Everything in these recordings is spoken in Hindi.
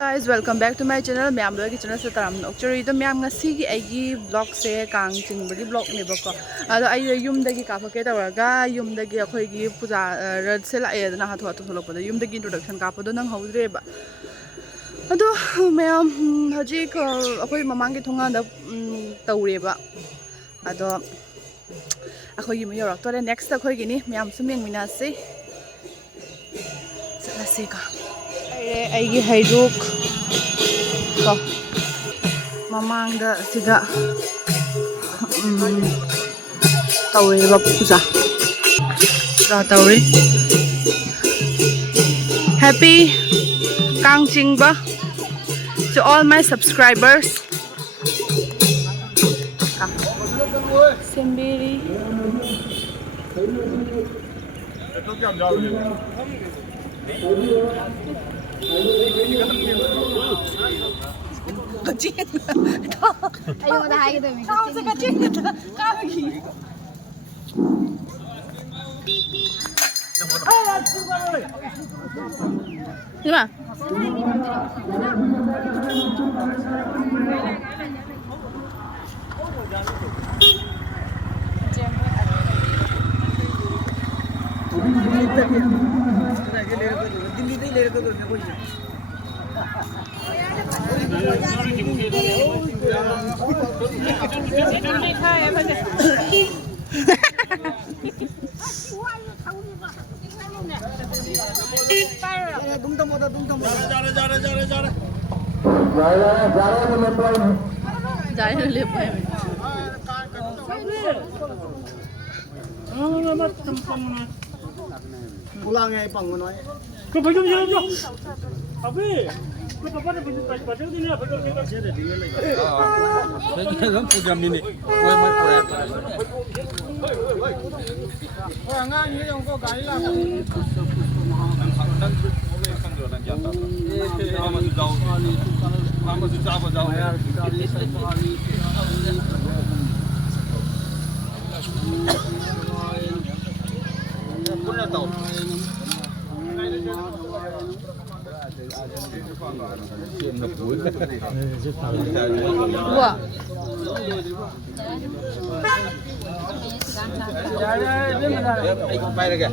Guys, welcome back to my channel. Myam loy ki channel se taram nokchori to myam ngasi gi aigi vlog se kang chingbagi vlog ne bako ado ai yum dagi ka phake tawraga yum dagi akhoi gi puja rad se la edana ha tho tholok pada yum dagi introduction ka podo nang haudre ba ado myam haji ko akhoi mamang gi thonga da tawre ba ado akhoi yum yorak tore next akhoi gi ni myam sumeng mina se sala se ka aigi haiduk ko mamangda sida tawre ba puja tawre happy kang chingba to all my subscribers Simbiri Kacing. Ayo kita hai kita. Kau se kacing kita. Kau lagi. Lima. Pulang ya pang menoi. Kau pergi mana tu? Abi, kau papa ni pergi pergi ni apa tu? Saya dah tinggal lagi. Saya kan punya mini. Kau mai pulang. Kau angan ni yang kau gai lah. Wah. Bay lagi.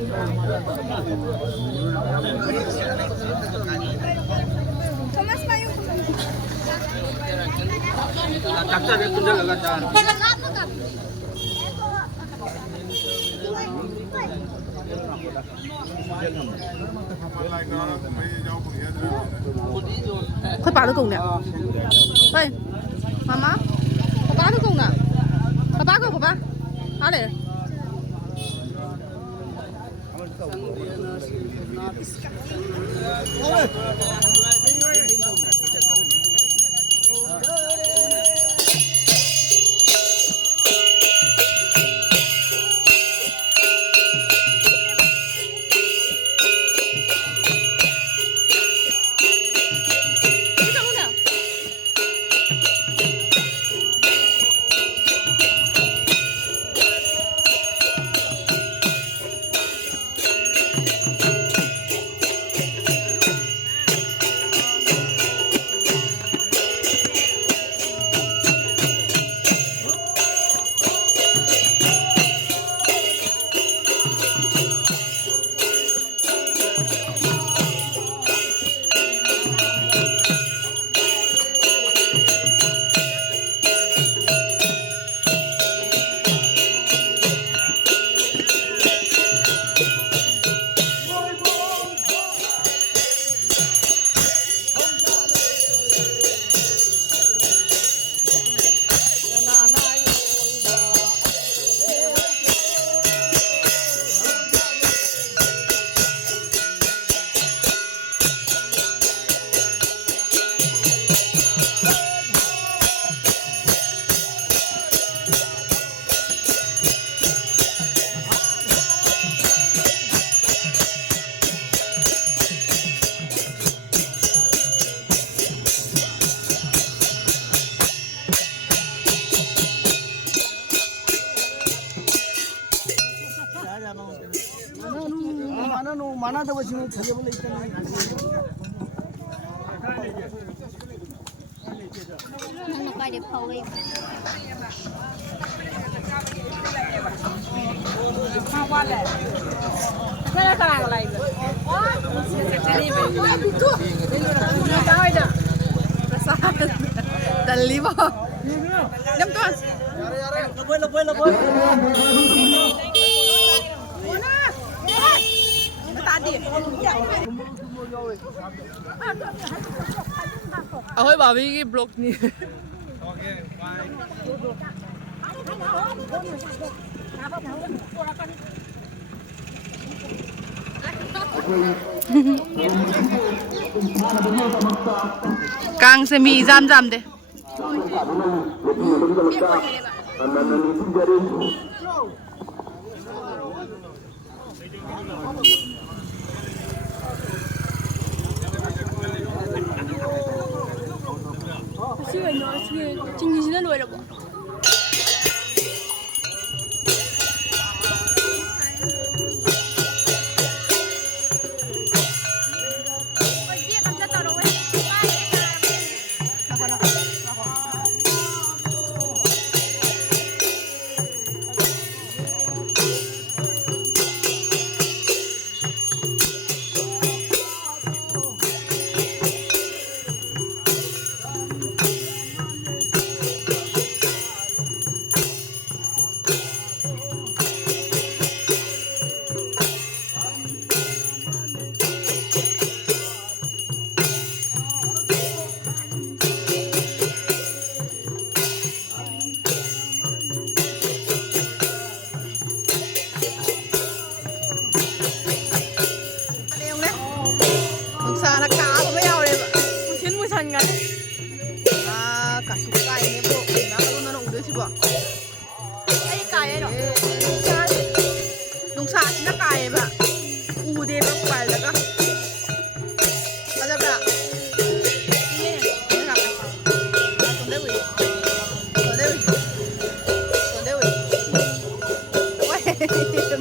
Kakak dia tunjuk agak jalan. Khơi bà nó cùng nè. Đây. Mama. Papa nó cùng nè. Papa cùng papa. Hả đây. mana tuh sini saya boleh ikan. ไม่ได้เผาเลย Dali ba? Dam tuan. Labay. Tadi. Ahoy babi ki block ni. Okay, bye. Kang se mi jam de.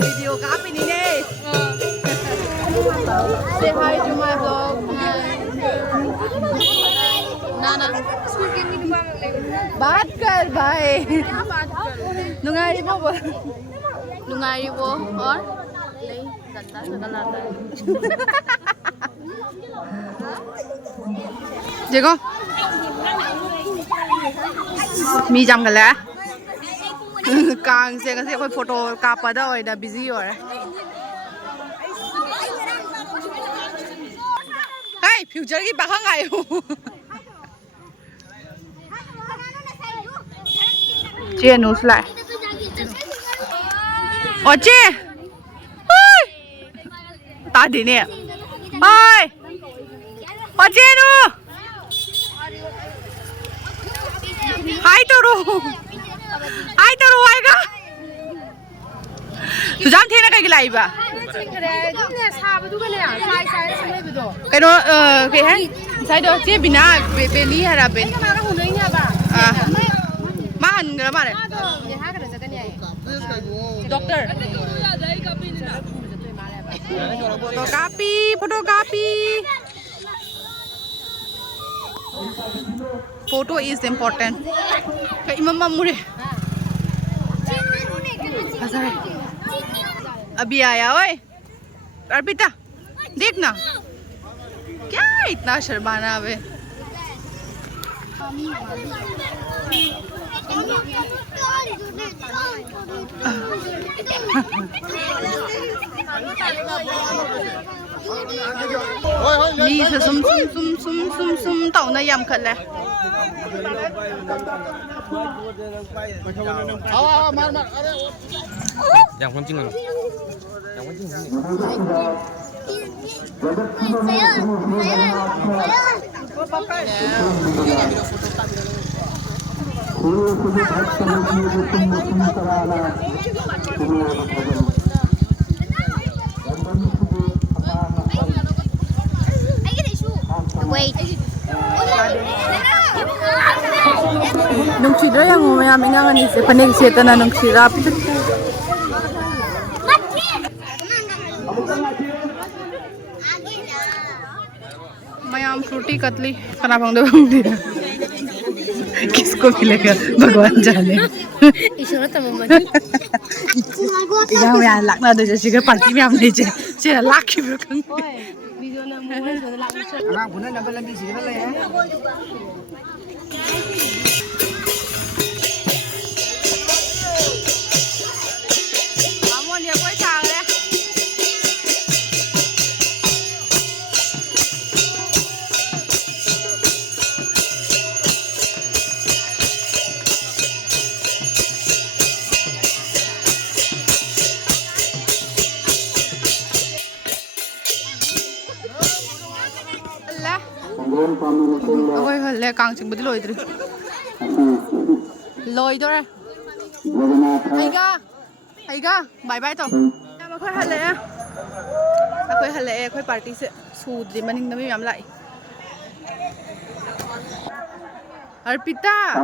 Video copy ni ne. Say hi to my vlog. Nana. बात कर भाई. नुंगारी वो और नहीं गंदा शक्ल आता है. देखो मी जम गया कांग से कैसे कोई फोटो कापा था और इधर बिजी हो रहा है. हाय फ्यूचर की बाहर आए हो. चे नूस लाए और चे तादी ने हाय और चे नू हाय तो रो आएगा तू जान थे ना कहीं लाई बा कहीं है साइड चे बिना बेली है रा बेन माहन गया मारे doctor photocopy photo is important कहीं मम्मा मुरे अभी आया ओए अर्पिता देखना क्या इतना शर्माना है. Ni se sum tao na yam khat le. YangความจริงเหรอยังความจริงเหรNungshira yang umaya minang ani se panik setana nungshira mayam fruity katli kana bang de किसको मिलेगा भगवान जाने ईश्वर तममनी इधर में लगना तो जैसे कि पार्टी में हम नीचे से लाख की भी कम वीडियो ना मोबाइल से लाग Anak punya nambah lagi sih kan ya. Kamu dia quay sang đấy ôi lẹ càng chừng bữa lôi rồi lôi thôi hay ga bye bye tao mà khơi hạt lẹ khơi hạt lẹ khơi party sẽ sụt đi mình nó mới làm lại Arpita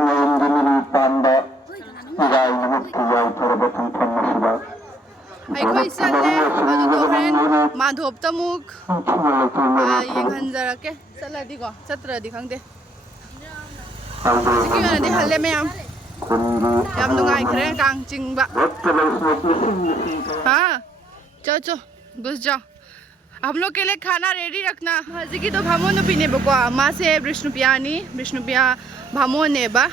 ai khơi sẽ lẹ ở chỗ hen mà thộp tâm mục yang hanjar ke sala di ko satra di khang de siki na di halle me yam nungai khre kang ching ba हाँ चलो घुस जाओ हम लोग के लिए खाना रेडी रखना हजी तो भामोन पीने बको माँ से विष्णुपिया भामोन ने बा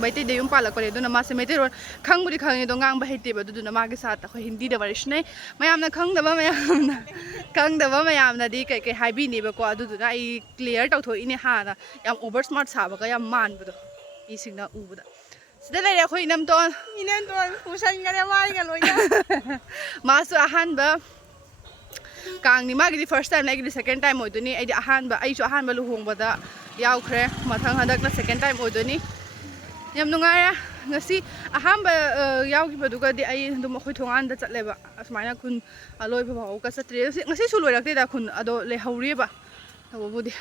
मैते देयुम पालक परे दुना माँ से मैते रोड खंगबुरी खंगे तो गांग बहिते बदु दुना माँ के साथ अखो हिंदी द वरिश नहीं मयामना खंगदबा मयामना दी कई कई हाइबी ने बको अदु दुना आई क्लियर तौथो इने हाना याम ओवर स्मार्ट साबका याम मान बदो ई सिंगना उबदा सिदा ले रे खोई नम तो पुसन गरे मार ग लोइना मासु अहान बा कांगनी मागी first time like second time होदनी आई अहान बा आई अहान बा लुहोंगबदा यावख्रे मथंग हदकना सेकंड टाइम होदनी यम नुंगाया ngasi ahamba yaugibadu di ai dum khoi thongan da chatleba asmaina kun aloi ba ka satre ngasi su loirak da kun ado le hauri ba budi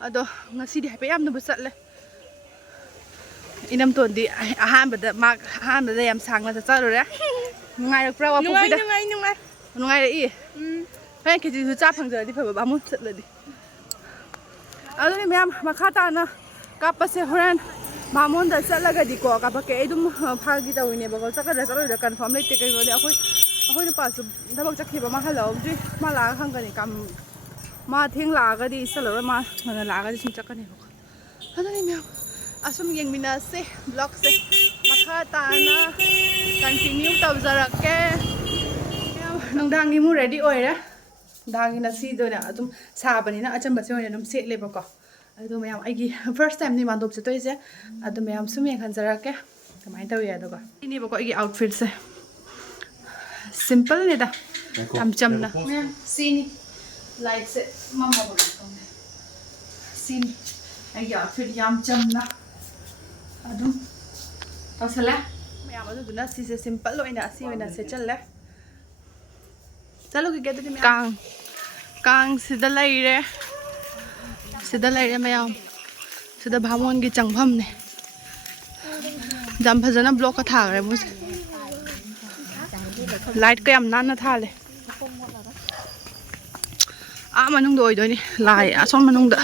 ado ngasi di hape yam no chatle inam ton di ahamba da mak ahamba da yam sang na cha re ngai rak pra wa pu da ngai re i pen ke ji su cha phang ja di pha ba mu chatle di ado ni myam makha ta na ka pa se horan मामोन द चलगा दिको का बके एकदम फागी तविने बगल चकरा चलो कन्फर्म लेते कई बोले अखोई न पास दबक चखिबा मा हलो जी मा ला खंगनी काम मा थेंग लागदी चलो मा न लागदी सिम चकने बको हदनी म्याम असुम येंगमिना से ब्लॉग से मखा ताना कंटिन्यू तवजरके नंगदांगी मु रेडी ओइरा दांगी न सी दोना अदुम साबनिना अचंबा से ओइना दum सेट लेबको अदो मैम आइगी फर्स्ट टाइम नि मानदोप चतोय से अदो मैम सुम ये खनजरा के कमाई तव या दगा इनी बको आइगी आउटफिट से सिंपल ने दा हम चमना मैम सीनी लाइक से मम्मा बको सीनी आइगी आउटफिट याम चमना अदो तसला मैम अदो दुना सी से सिंपल ओइना सी ओइना से चलले चलो के गेट दे कांग सिदा लाइरे सिदा लाइरे मैम सिदा भामोन की चंगफम ने जम फजना ब्लॉक का थागरे मुझे लाइट का यम नाना थाले आ मनुंग दो इदोनी लाई असोम मनुंग दा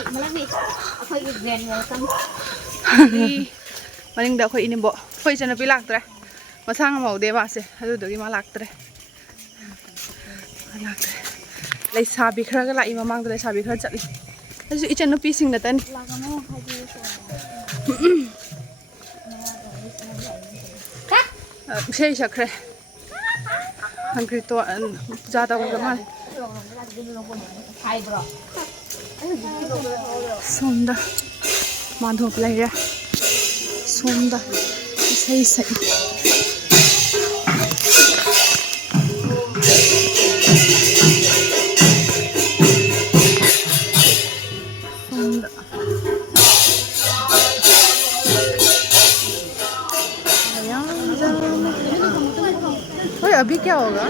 मनुंग दा खोई इनिबो खोई चना पि लाक्तरे मसांग मौदे बासे अदुदोगी मा लाक्तरे लाई साबी खरगा लाई ममांग दा साबी खर चली अजु इचन नुपी सिंग नतन से सकरे हंग्री तो ज्यादा होगा माल सोमदा माधोप लाइरा सोमदा सही सही अभी क्या होगा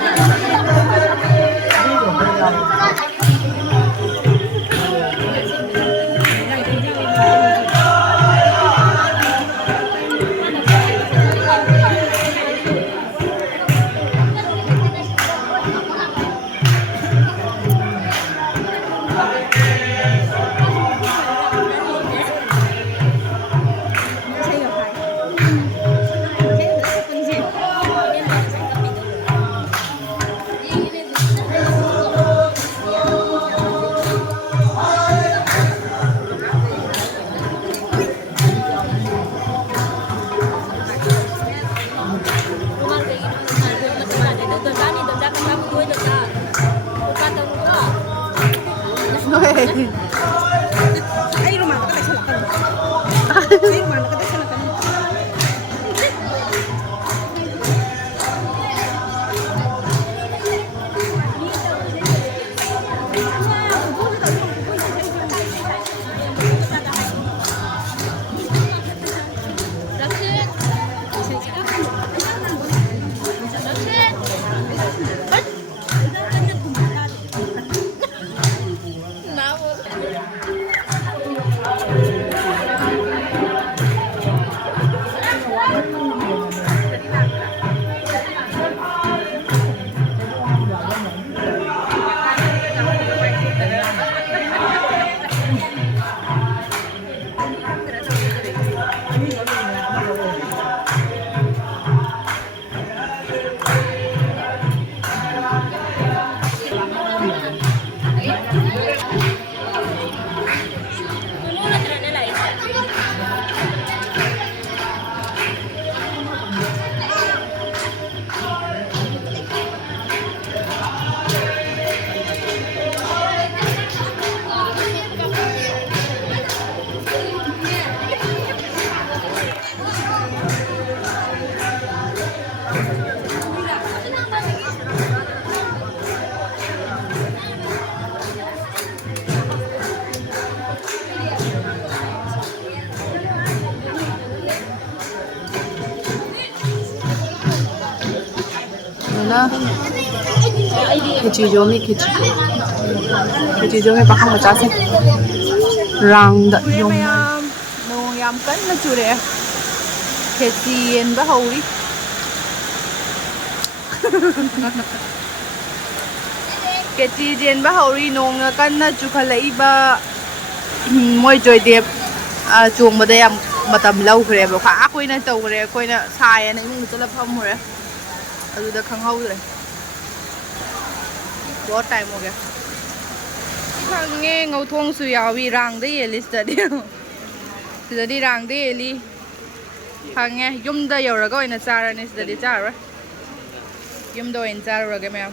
ꯑꯗꯨꯅ ꯈꯦꯆꯤ ꯌꯣꯝꯃꯤ ꯈꯦꯆꯤ ꯌꯣꯝꯃꯤ ꯄꯥꯈꯪ ꯃꯆꯥꯁꯤꯡ ꯔꯥꯡꯗ ꯌꯣꯝ ꯃꯌꯥꯝ ꯅꯣꯡ ꯌꯥꯝ ꯀꯟꯅ ꯆꯨꯔꯛꯑꯦ ꯈꯦꯆꯤ ꯌꯦꯟꯕ ꯍꯧꯔꯤ ꯈꯦꯆꯤ ꯌꯦꯟꯕ ꯍꯧꯔꯤ ꯅꯣꯡꯅ ꯀꯟꯅ ꯆꯨꯈꯠꯂꯛꯏꯕ ꯃꯣꯏ ꯖꯣꯏꯗꯦꯕ ꯆꯣꯡꯕꯗ ꯌꯥꯝ ꯃꯇꯝ ꯂꯧꯈ꯭ꯔꯦꯕ ꯀꯨꯏꯅ ꯇꯧꯈ꯭ꯔꯦ ꯑꯩꯈꯣꯏꯅ ꯁꯥꯏꯌꯦꯅ ꯏꯃꯨꯡꯗ ꯆꯠꯂ ꯐꯝꯃꯨꯔꯦ ꯑꯗꯨꯗ ꯈꯪꯍꯧꯗ꯭ꯔꯦ बहुत टाइम हो गया ꯈꯪꯉꯦ ꯉꯧꯊꯣꯡꯁꯨ ꯌꯥꯎꯏ ꯔꯥꯡꯗ ꯌꯦꯜꯂꯤ ꯁꯤꯗꯗꯤ ꯔꯥꯡꯗ ꯌꯦꯜꯂꯤ ꯈꯪꯉꯦ ꯌꯨꯝꯗ ꯌꯧꯔꯒ ꯑꯣꯏꯅ ꯆꯥꯔꯅꯤ ꯁꯤꯗꯗꯤ ꯆꯥꯔꯔꯣꯏ ꯌꯨꯝꯗ ꯑꯣꯏꯅ ꯆꯥꯔꯨꯔꯒꯦ ꯃꯌꯥꯝ